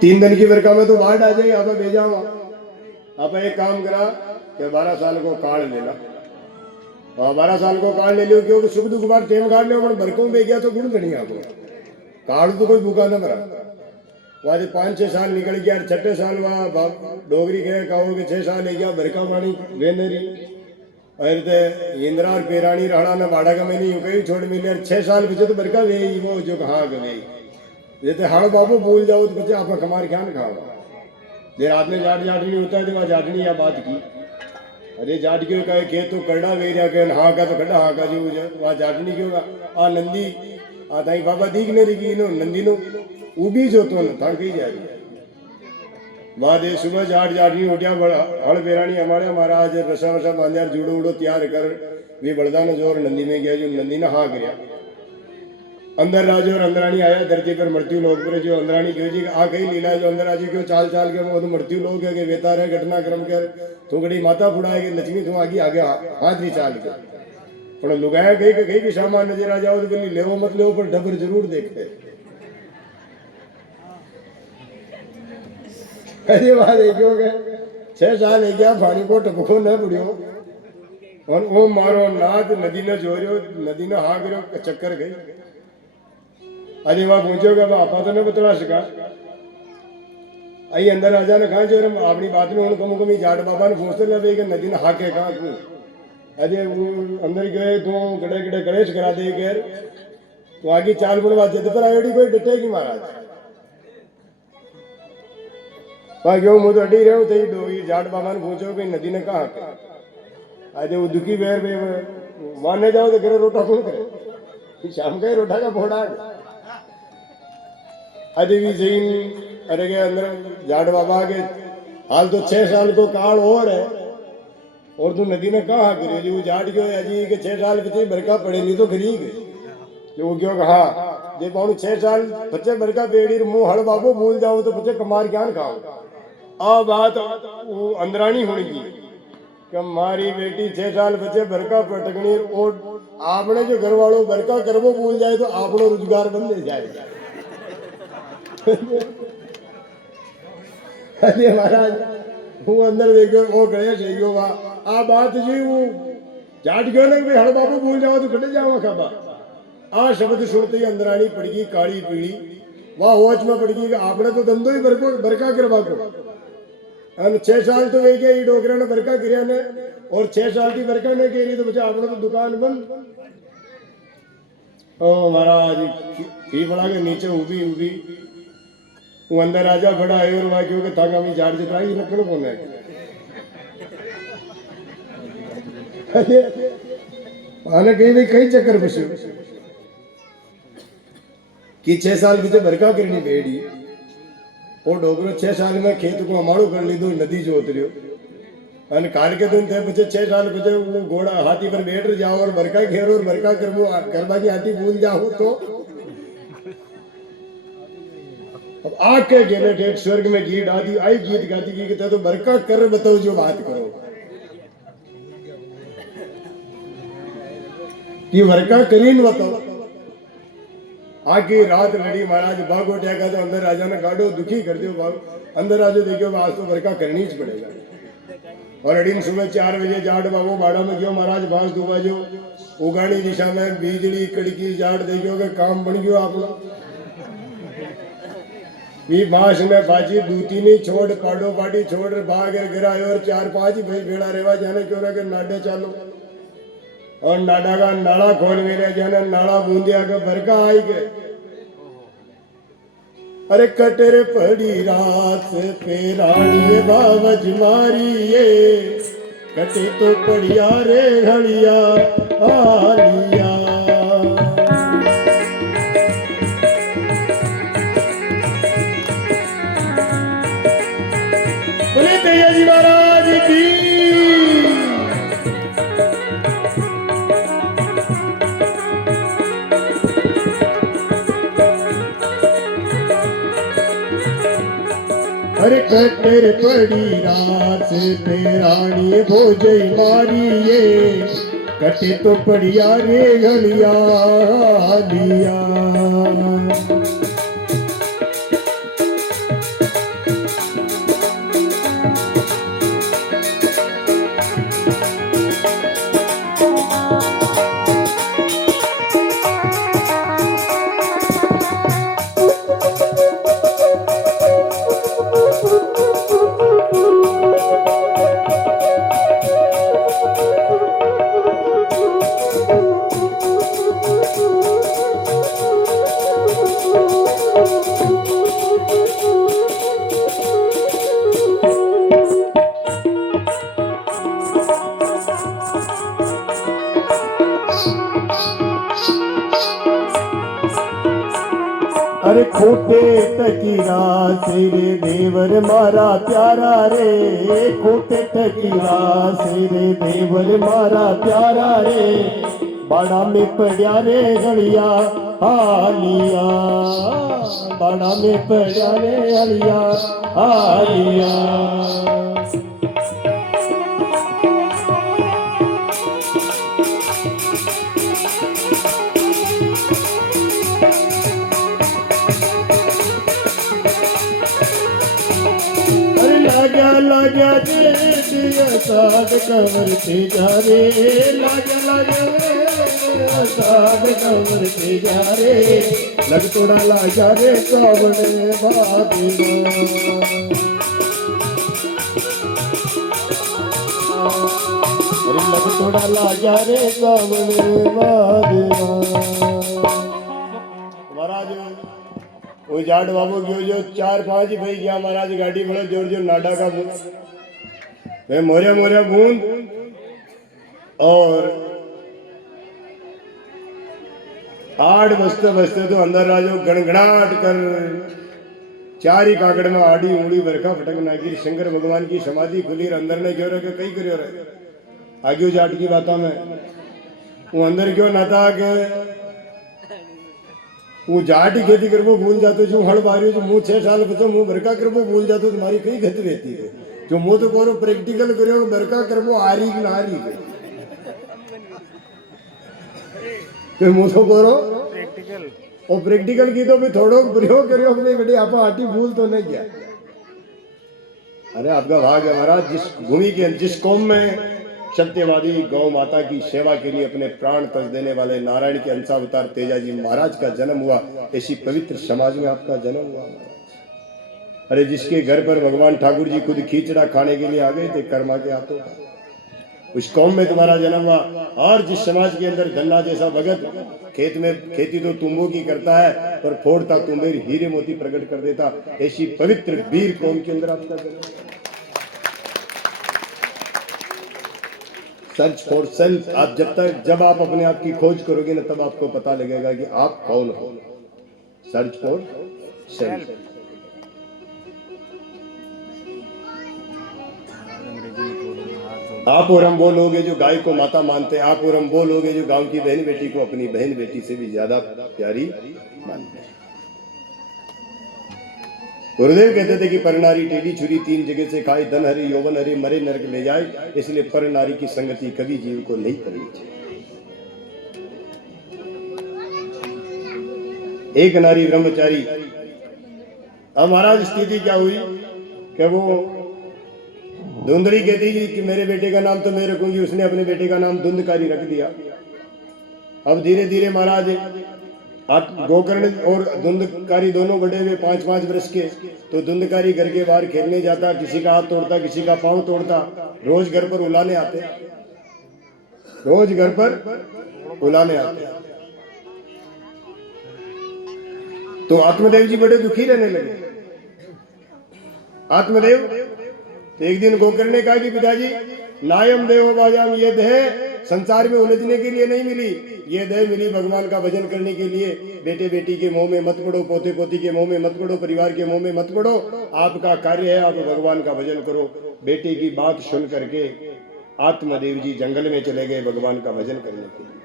3 दिन की वर्षा में तो बाढ़ आ जाए। आप भेजा आप एक काम करा कि 12 साल को काल लेना, 12 साल को काल ले लियो, क्योंकि सुख दुख बार टेम काट लियो। बरकों में गया तो गुण धनी आपको काल तो कोई भूखा न मरा। वहां 5-6 साल निकल गया, 6ठे साल वहां डोगरी कहो कि 6 साल ले गया बरका पानी वेनेरी और इंदिरा और पेरानी रहा ना बाड़ा का मैंने यूं कही छोड़ मिले 6 साल बचे तो बरका वे वो जो कहा गए जैसे हाँ बाबू भूल जाओ तो बच्चे आपका कमार क्या न खाओ। देर रात में जाट जाटनी होता है तो वहाँ जाटनी या बात की अरे जाट क्यों कहे खेत तो करड़ा वे हाँ का तो खड्डा हाँ का जो वहाँ जाटनी क्यों आ नंदी आ ताई बाबा दीख ने रही नो नंदी नो उबी जो तो न था कही जा रही बाद सुबह जाट जाटनी उठिया हड़ पेरानी हमारे महाराज रसा वसा बांधिया जुड़ो उड़ो तैयार कर वे बड़दा ने जोर नंदी में गया जो नंदी ने हाँ गया अंदर राजो और अंदरानी आया धरती पर मृत्यु लोग पर जो अंदरानी क्यों जी आ गई लीला जो अंदर राजी क्यों चाल चाल के वो तो मृत्यु लोग है वेता रहे घटना क्रम कर थोड़ी माता फुड़ाएगी लक्ष्मी तुम आगे आगे हाथ भी चाल कर पर लुगाया गई कि सामान नजर आ जाओ तो ले मत ले पर डबर जरूर देखते अरे बात क्यों गए 6 साल है क्या पानी को टपको न बुढ़ियो और वो मारो नाद नदी ने जोरियो नदी ने हाँ करो चक्कर गई अरे वहां पहुंचोगे आपा तो न बतला सका आई अंदर राजा ने कहा जो अपनी बात में उनको कमी जाट बाबा ने पूछते लगे कि नदी ने हाके कहा तू अरे वो अंदर गए तो गड़े गड़े गणेश करा दे गैर तो आगे चाल बुड़वा जद पर आयोडी कोई डटेगी महाराज क्यों मुझे तो अड्डी रहे थे डोगी जाट बाबा ने पूछो कि नदी ने कहा आज वो दुखी बेर मानने जाओ तो करे रोटा कौन करे शाम का ही रोटा का फोड़ा अरे भी सही अरे के अंदर जाट बाबा के हाल तो 6 साल को काल और है और तू नदी ने कहा करे जी वो जाट क्यों है जी के 6 साल बच्चे बरका पड़े नहीं तो खरी गए जो वो क्यों कहा जे पाउन 6 साल बच्चे बरका पेड़ी मुंह हड़ बाबू भूल जाओ तो बच्चे कमार क्या खाओ आ बात वो अंदरानी होगी कि हमारी बेटी 6 साल बच्चे बरका पटकनी और आपने जो घर वालों बरका करवो भूल जाए तो आपनो रोजगार बंद हो जाएगा अरे महाराज वो अंदर देखो वो गणेश है आ बात जी वो जाट गयो ना हड़ बाबू भूल जाओ तो कटे जाओ खाबा आ शब्द सुनते ही अंदरानी पड़ गई काली पीली वह होश में पड़ गई कि आपने तो धंधो ही बरका करवा को 6 साल तो वे गया डोकरा ने बरका गिरा ने और 6 साल की बरका ने कह रही तो बच्चा आपने तो दुकान बंद ओ महाराज ही बड़ा के नीचे उबी उबी वो अंदर राजा बड़ा है और वहां क्यों था मैं जाट जिताई रखने कौन है आने कई चक्कर बसे कि 6 साल पीछे बरका करनी बेड़ी और डोगरो 6 साल में खेत को अमाड़ो कर ली दो नदी जो उतरियो अन काल के दिन थे बच्चे 6 साल बच्चे वो घोड़ा हाथी पर बैठ जाओ और बरका घेरो और बरका करबो करबा की हाथी भूल जाओ तो अब आके गेले ठेठ स्वर्ग में गीत आदि आई गीत गाती की कहते तो बरका कर बताओ जो बात करो कि बरका करीन बताओ आगे रात लड़ी महाराज बाग उठा का तो अंदर राजा ने गाड़ो दुखी कर दियो बाग अंदर राजा देखियो आज तो बरका करनी ही पड़ेगा और अड़ीन सुबह 4 बजे जाट बाबू बाड़ा में गयो महाराज बांस डूबा जो उगाड़ी दिशा में बिजली कड़की जाट देखियो के काम बन गयो आप ये बांस में बाजी दूती नहीं छोड़ पाडो पाटी छोड़ भाग गिरायो और 4-5 भाई भेड़ा रेवा जाने क्यों ना के नाडे चालो और नाडा का नाला खोल मेरे जाने नाला बूंदिया के बरका आई के अरे कटेरे पड़ी रात पे रानी बावज मारी ये कटे तो पड़िया रे घड़िया आलिया बोले भैया जी महाराज की अरे कटर पड़ी रात पे रानी भोजई मारी ये कटे तो पड़िया रे घड़िया लिया अरे खोटे टकीरा तेरे देवर मारा प्यारा रे, खोटे टकीरा तेरे देवर मारा प्यारा रे, बाड़ा में पड़ा रे हलिया हालिया, बाड़ा में पड़ा रे हलिया हालिया। लाग्या जे दिया साग कमर पे जा रे, लाग्या साग कमर पे जा रे, लग तोड़ा लाग्या रे सावने बादेवा, अरे लग तोड़ा लाग्या रे सावने बादेवा। महाराज वो जाट बाबू क्यों जो 4-5 भाई गया महाराज गाड़ी बड़ो जोर जोर नाडा का वे मोरे मोरे बूंद और 8 बजते बजते तो अंदर राजो गणगणाट कर 4 ही काकड़ में आड़ी उड़ी बरखा फटक नागिर शंकर भगवान की समाधि खुली अंदर ने क्यों रहे कई करियो रहे आगे जाट की बातों में वो अंदर क्यों नाता के वो जाट ही खेती करबो भूल जाते जो हल बारियो जो मुँह 6 साल बचो मुँह बरका करबो भूल जाते तुम्हारी कई गति रहती है जो मुँह तो करो प्रैक्टिकल करो बरका करबो आ रही कि ना आ रही फिर मुँह तो करो प्रैक्टिकल और प्रैक्टिकल की तो भी थोड़ो प्रयोग करियो अपने बेटे आप आटी भूल तो नहीं गया। अरे आपका भाग है महाराज जिस भूमि के जिस कौम में सत्यवादी गौ माता की सेवा के लिए अपने प्राण तज देने वाले नारायण के अंशावतार तेजाजी महाराज का जन्म हुआ, ऐसी पवित्र समाज में आपका जन्म हुआ महाराज। अरे जिसके घर पर भगवान ठाकुर जी खुद खींचड़ा खाने के लिए आ गए थे कर्मा के हाथों का, उस कौम में तुम्हारा जन्म हुआ। और जिस समाज के अंदर धन्ना जैसा भगत खेत में खेती तो तुम्बों की करता है पर फोड़ता तुम्बेर हीरे मोती प्रकट कर देता, ऐसी पवित्र वीर कौम के अंदर आपका जन्म। सर्च फॉर सेल्फ, आप जब आप अपने आप की खोज करोगे ना तब आपको पता लगेगा कि आप कौन हो। Search for self. आप और हम वो लोग हैं जो गाय को माता मानते हैं, आप और हम वो लोग हैं जो गांव की बहन बेटी को अपनी बहन बेटी से भी ज्यादा प्यारी मानते हैं। गुरुदेव कहते थे कि पर नारी टेढ़ी छुरी 3 जगह से खाए, धन हरे यौवन हरे मरे नरक ले जाए, इसलिए पर नारी की संगति कभी जीव को नहीं करनी चाहिए। एक नारी ब्रह्मचारी। अब महाराज स्थिति क्या हुई कि वो धुंधली कहती कि मेरे बेटे का नाम तो मैं रखूंगी, उसने अपने बेटे का नाम धुंधकारी रख दिया। अब धीरे धीरे महाराज गोकर्ण और धुंधकारी दोनों बड़े हुए 5-5 वर्ष के, तो धुंधकारी घर के बाहर खेलने जाता, किसी का हाथ तोड़ता किसी का पांव तोड़ता, रोज घर पर उलाने आते, रोज घर पर उलाने आते। तो आत्मदेव जी बड़े दुखी रहने लगे। आत्मदेव तो एक दिन गोकर्ण ने कहा कि पिताजी नायम देव बाजाम, ये देह संसार में उलझने के लिए नहीं मिली, ये देह मिली भगवान का भजन करने के लिए। बेटे बेटी के मुंह में मत पड़ो, पोते पोती के मुंह में मत पड़ो, परिवार के मुंह में मत पड़ो, आपका कार्य है आप भगवान का भजन करो। बेटे की बात सुन करके आत्मदेव जी जंगल में चले गए भगवान का भजन करने के लिए।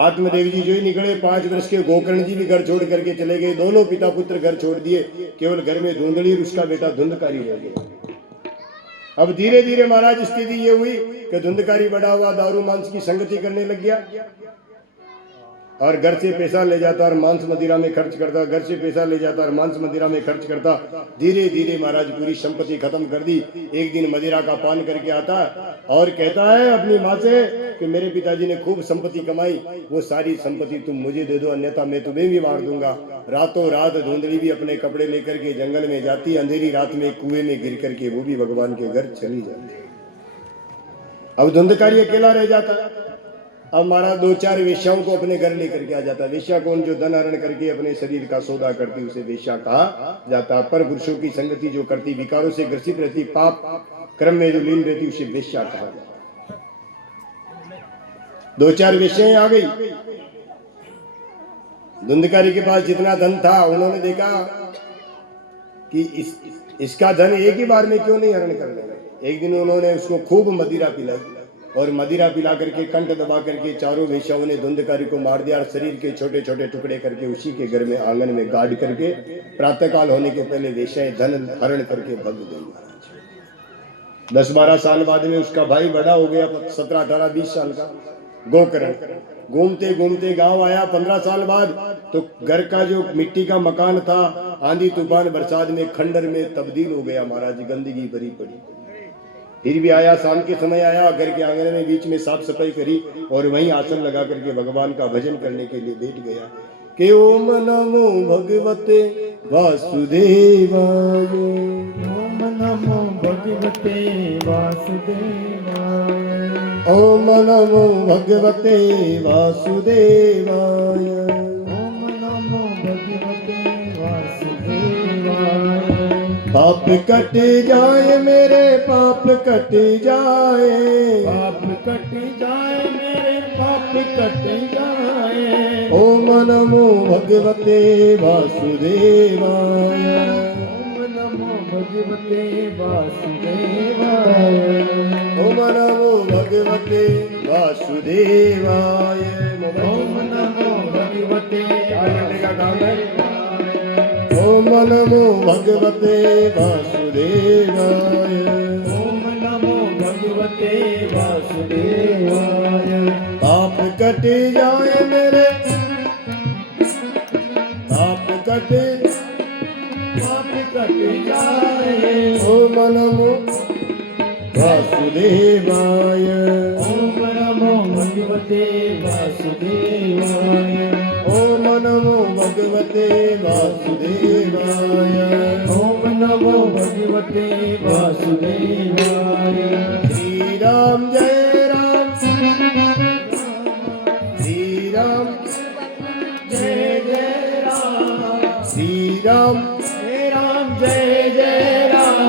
आत्मदेव जी जो ही निकले 5 वर्ष के गोकर्ण जी भी घर छोड़ करके चले गए, दोनों पिता पुत्र घर छोड़ दिए, केवल घर में धुंधली और उसका बेटा धुंधकारी रह गया। अब धीरे धीरे महाराज स्थिति ये हुई कि धुंधकारी बड़ा हुआ, दारू मांस की संगति करने लग गया। और घर से पैसा ले जाता और मांस मदिरा में खर्च करता, घर से पैसा ले जाता और मांस मदिरा में खर्च करता। धीरे धीरे महाराज पूरी संपत्ति खत्म कर दी। एक दिन मदिरा का पान करके आता और कहता है अपनी माँ से कि मेरे पिताजी ने खूब संपत्ति कमाई, वो सारी संपत्ति तुम मुझे दे दो, अन्यथा मैं तुम्हें भी मार दूंगा। रातों रात धुंधली भी अपने कपड़े लेकर के जंगल में जाती, अंधेरी रात में कुएं में गिर करके वो भी भगवान के घर चली जाती। अब धुंधकारी अकेला रह जाता। अब महाराज 2-4 वेश्याओं को अपने घर लेकर के आ जाता। वेश्या कौन? जो धन हरण करके अपने शरीर का सौदा करती, उसे वेश्या कहा जाता। पर पुरुषों की संगति जो करती, विकारों से ग्रसित रहती, पाप क्रम में जो लीन रहती, उसे वेश्या कहा जाता। 2-4 वेश्याएं आ गई। धुंधकारी के पास जितना धन था, उन्होंने देखा कि इसका धन एक ही बार में क्यों नहीं हरण कर लेगा। एक दिन उन्होंने उसको खूब मदिरा पिलाई और मदिरा पिला करके कंठ दबा करके चारों वेश्याओं ने धुंधकारी को मार दिया और शरीर के छोटे छोटे टुकड़े करके उसी के घर में आंगन में गाड़ करके प्रातःकाल होने के पहले वेश्याएं धन हरण करके भग गई। 10-12 साल बाद में उसका भाई बड़ा हो गया, 17, 18, 20 साल का, गोकर्ण। घूमते घूमते गांव आया 15 साल बाद, तो घर का जो मिट्टी का मकान था आंधी तूफान बरसात में खंडर में तब्दील हो गया महाराज, गंदगी भरी पड़ी। फिर भी आया, शाम के समय आया, घर के आंगन में बीच में साफ सफाई करी और वहीं आसन लगा करके भगवान का भजन करने के लिए बैठ गया कि ओम नमो भगवते वासुदेवाय, ओम नमो भगवते वासुदेवाय, ओम नमो भगवते वासुदेवाय, ओम नमो भगवते वासुदेवाय। पाप कट जाए मेरे, पाप कट जाए, पाप कट जाए मेरे, पाप कट जाए। ओम नमो भगवते वासुदेवाय, ओम नमो भगवते वासुदेवाय, ओम नमो भगवते वासुदेवाय। ओम नमो भगवते का काम है। ओम नमो भगवते वासुदेवाय, ओम नमो भगवते वासुदेवाय। पाप कट जाए मेरे, पाप कट जाए। ओम नमो वासुदेवाय, ओम नमो भगवते वासुदेवाय, ओम नमो भगवते वासुदेवाय, ओम नमो भगवते वासुदेवाय। श्री राम जय राम, श्री राम जय जय राम, श्री राम जय राम, जय जय राम।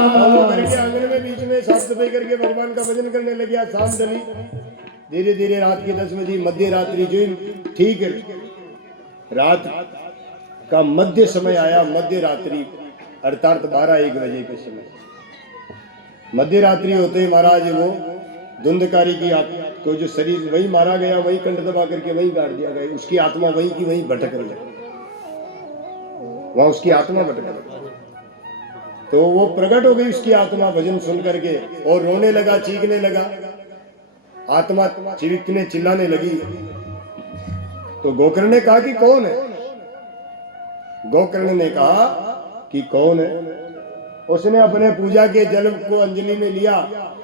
घर के आंगन में बीच में साफ सफाई करके भगवान का भजन करने लग गया। शाम ढली, धीरे धीरे रात की 10 बजे, मध्य रात्रि जो ठीक है, रात का मध्य समय आया। मध्य रात्रि अर्थात 12-1 बजे के समय, मध्य रात्रि होते ही महाराज वो धुंधकारी की को जो शरीर वही मारा गया, वही कंठ दबा करके वही गाड़ दिया गया। उसकी आत्मा वही की वही भटक रही है, वहां उसकी आत्मा भटक रही। तो वो प्रकट हो गई उसकी आत्मा भजन सुन करके और रोने लगा, चीखने लगा। आत्मा चीखने चिल्लाने लगी। तो गोकर्ण ने कहा कि कौन है? गोकर्ण ने कहा कि कौन है? उसने अपने पूजा के जल को अंजलि में लिया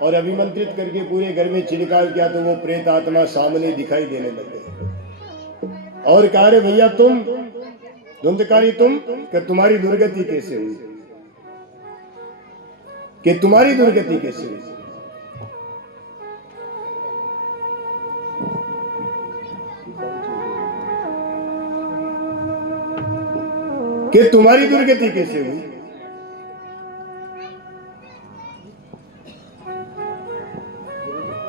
और अभिमंत्रित करके पूरे घर में छिड़काव किया। तो वो प्रेत आत्मा सामने दिखाई देने लग गई और कहा रे भैया तुम धुंधकारी, तुम कि तुम्हारी दुर्गति कैसे हुई, कि तुम्हारी दुर्गति कैसे हुई? कि तुम्हारी दुर्गति कैसे हुई?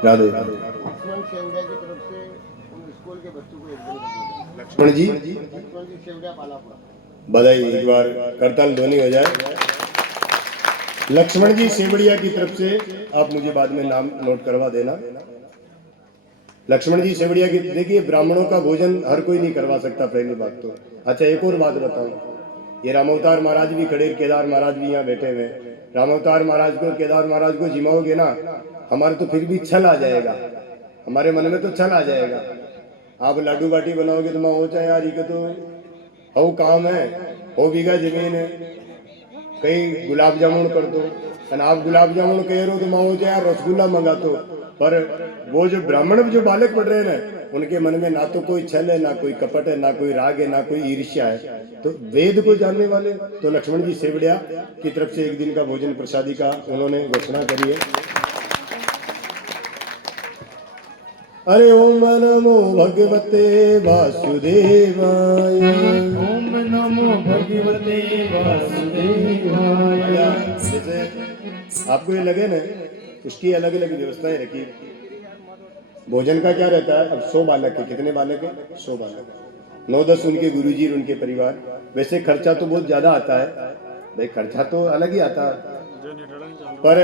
राधे लक्ष्मण सेवड़िया की तरफ से उन स्कूल के बच्चों को एकदम लक्ष्मण जी सेवड़िया पालापुरा। बधाई, एक बार करताल ध्वनि हो जाए। लक्ष्मण जी सेवड़िया की तरफ से आप मुझे बाद में नाम नोट करवा देना। लक्ष्मण जी सेवड़िया की, देखिए ब्राह्मणों का भोजन हर कोई नहीं करवा सकता, पहली बात तो। अच्छा एक और बात बताऊं, ये रामावतार महाराज भी खड़े, केदार महाराज भी यहाँ बैठे हुए। रामावतार महाराज को, केदार महाराज को जिमाओगे ना, हमारे तो फिर भी छल आ जाएगा, हमारे मन में तो छल आ जाएगा आप लाडू बाटी बनाओगे तो मैं हो चाहे यार ये तो हो काम है, हो बीघा जमीन है, कई गुलाब जामुन कर दो, और आप गुलाब जामुन कह रहे हो तो मैं हो चाहे यार रसगुल्ला मंगा दो। पर वो जो ब्राह्मण जो बालक पढ़ रहे हैं ना, उनके मन में ना तो कोई छल है, ना कोई कपट है, ना कोई राग है, ना कोई ईर्ष्या है। तो वेद को जानने वाले तो लक्ष्मण जी सेवड़िया की तरफ से एक दिन का भोजन प्रसादी का उन्होंने घोषणा करी है। अरे ओम नमो भगवते वासुदेवाय, ओम नमो भगवते वासुदेवाय। जैसे आपको ये लगे ना, उसकी अलग अलग व्यवस्थाएं रखी। भोजन का क्या रहता है, अब 100 बालक है, कितने बालक है, 100 बालक, 9-10 उनके गुरुजी और उनके परिवार। वैसे खर्चा तो बहुत ज्यादा आता है भाई, खर्चा तो अलग ही आता है, पर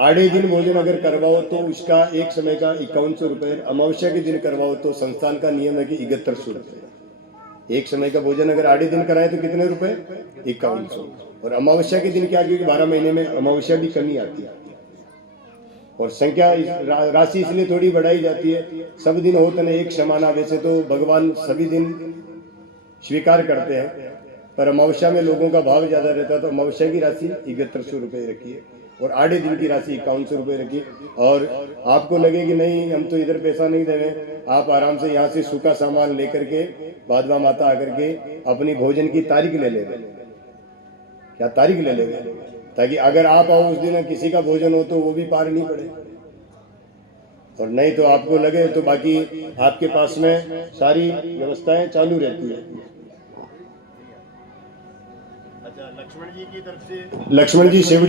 आधे दिन भोजन अगर करवाओ तो उसका एक समय का 5100 रुपये, अमावस्या के दिन करवाओ तो संस्थान का नियम है कि 7100 रुपये। एक समय का भोजन अगर आधे दिन कराए तो कितने रुपए, 5100। और अमावस्या के दिन क्या, क्योंकि 12 महीने में अमावस्या भी कमी आती है और संख्या राशि इसलिए थोड़ी बढ़ाई जाती है। सब दिन हो तो नहीं एक समाना, वैसे तो भगवान सभी दिन स्वीकार करते हैं, पर अमावस्या में लोगों का भाव ज्यादा रहता है, तो अमावस्या की राशि 7100 रुपये रखी है और आधे दिन की राशि 5100 रुपये रखी। और आपको लगे कि नहीं हम तो इधर पैसा नहीं दे रहे, आप आराम से यहाँ से सूखा सामान लेकर के बादवा माता आकर के अपनी भोजन की तारीख ले ले, क्या तारीख ले ले, ताकि अगर आप आओ उस दिन किसी का भोजन हो तो वो भी पार नहीं पड़े, और नहीं तो आपको लगे तो बाकी आपके पास में सारी व्यवस्थाएं चालू रहती है। अच्छा, लक्ष्मण जी की तरफ से, लक्ष्मण जी सेवड़िया